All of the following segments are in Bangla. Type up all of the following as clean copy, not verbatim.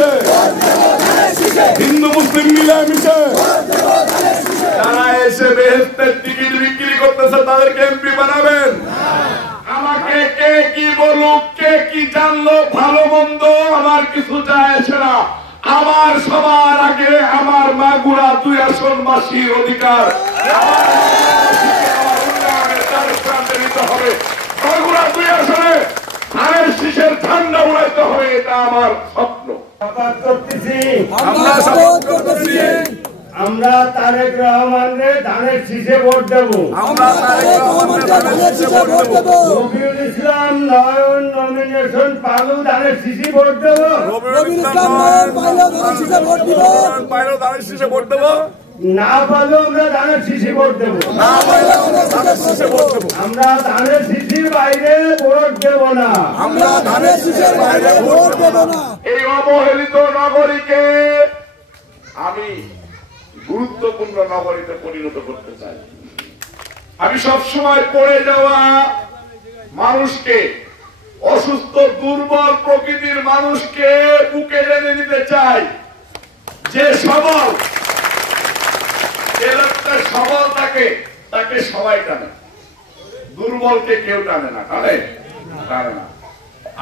মিলেমিশে, হিন্দু মুসলিম মিলেমিশে যারা এসে বেহেশতের টিকিট বিক্রি করতেছে তাদেরকে এমপি বানাবেন। আমাকে কে কি বলুক, কে কি জানলো, ভালো মন্দ আমার কিছু যায় আসে না। আমার সবার আগে আমার মাগুরা 2 আসনবাসীর অধিকার হবে। মাগুরা 2 আসনে ধানের শীষের ঠান্ডা উড়াইতে হবে, এটা আমার স্বপ্ন। আমরা তারেক রহমানের ধানের শীষে ভোট দেবো। রবিউল ইসলাম নয়ন নমিনেশন পালু ধানের শীষে ভোট দেবো। না পালেও আমরা ধানের শীষে ভোট দেবো। আমরা ধানের শীষের বাইরে ভোট দেবো না। এই অবহেলিত নগরীকে আমি গুরুত্বপূর্ণ নগরীতে পরিণত করতে চাই। আমি সবসময় পড়ে যাওয়া মানুষকে, অসুস্থ দুর্বল প্রকৃতির মানুষকে বুকে টেনে নিতে চাই। যে সবল, যে লোকটা সবল তাকে সবাই টানে, দুর্বলকে কেউ টানে না। টানে না।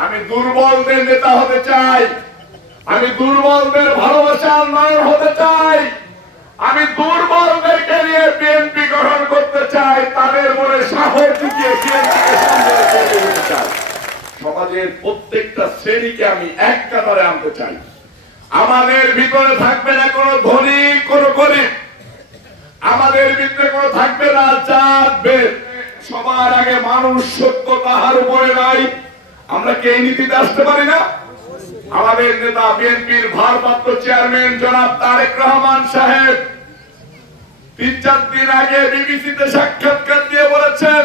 আমি দুর্বলদের নেতা হতে চাই, আমি দুর্বলদের ভালোবাসার নয়ন হতে চাই, আমি দুর্বলদেরকে নিয়ে বিএনপি গঠন করতে চাই, তাদের মনে সাহস জুগিয়ে বিএনপিকে সামনে যেতে চাই। সমাজের প্রত্যেকটা শ্রেণীকে আমি এক কাতারে আনতে চাই। আমাদের ভিতরে থাকবে না কোনো ধনী কোনো গরিব, আমাদের ভিতরে কোনো থাকবে না জাত ভেদ। সবার আগে মানুষ, সত্য তাহার উপরে নাই। আমরা কি এই নীতিতে আসতে পারি না? আমাদের নেতা বিএনপির ভারপ্রাপ্ত চেয়ারম্যান জনাব তারেক রহমান সাহেব 3-4 দিন আগে বিবিসিতে সাক্ষাৎকার দিয়ে বলেছেন,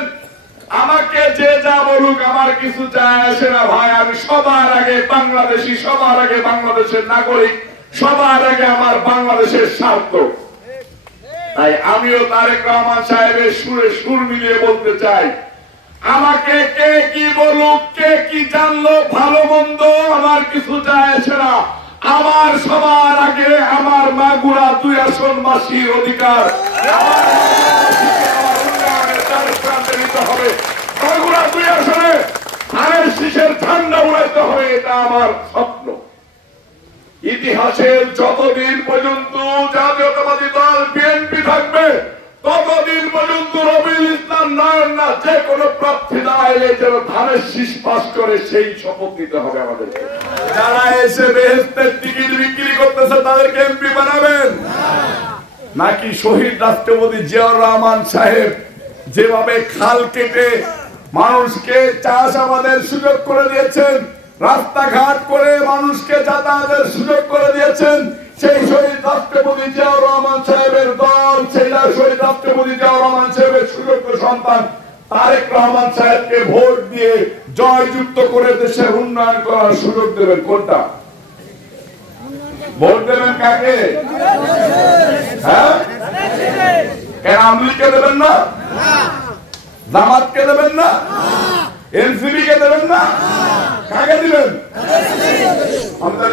আমাকে যে যা বলুক আমার কিছু যায় আসে না ভাই, আমি সবার আগে বাংলাদেশি, সবার আগে বাংলাদেশের নাগরিক, সবার আগে আমার বাংলাদেশের স্বার্থ। তাই আমিও তারেক রহমান সাহেবের সুরে সুর মিলিয়ে বলতে চাই, আমাকে কে কি বলুক, কে কি জানলো, ভালো মন্দ আমার কিছু যায় আসে না। আমার সবার আগে আমার মাগুরা 2 আসনবাসীর অধিকার হবে। মাগুরা 2 আসনে ধানের শীষের ঠান্ডা উড়াইতে হবে, এটা আমার স্বপ্ন। ইতিহাসের যতদিন পর্যন্ত জাতীয়তাবাদী দল বিএনপি থাকবে ততদিন পর্যন্ত রবিউল ইসলাম নয়ন না যে কোনো প্রার্থী দাঁড়াইলে যেন ধানের শীষ পাস করে সেই শপথ নিতে হবে আমাদেরকে। যারা এসে বেহেশতের টিকিট বিক্রি করতেছে তাদেরকে এমপি বানাবেন নাকি শহীদ রাষ্ট্রপতি জিয়াউর রহমান সাহেব যেভাবে খাল কেটে মানুষকে চাষাবাদের সুযোগ করে দিয়েছেন, রাস্তাঘাট করে মানুষকে যাতায়াতের সুযোগ করে দিয়েছেন, সেই শহীদ রাষ্ট্রপতি জিয়াউর রহমান সাহেবের দল, সেই শহীদ রাষ্ট্রপতি জিয়াউর রহমান সাহেবের সুযোগ্য সন্তান তারেক রহমান সাহেবকে ভোট দিয়ে জয়যুক্ত করে দেশের উন্নয়ন করার সুযোগ দেবেন। কোনটা ভোট দেবেন? কাকে? হ্যাঁ, কেন আওয়ামী লীগকে দেবেন না? জামাতকে দেবেন না? এনসিপি কে দেবেন না? কাকে দিবেন? আমাদের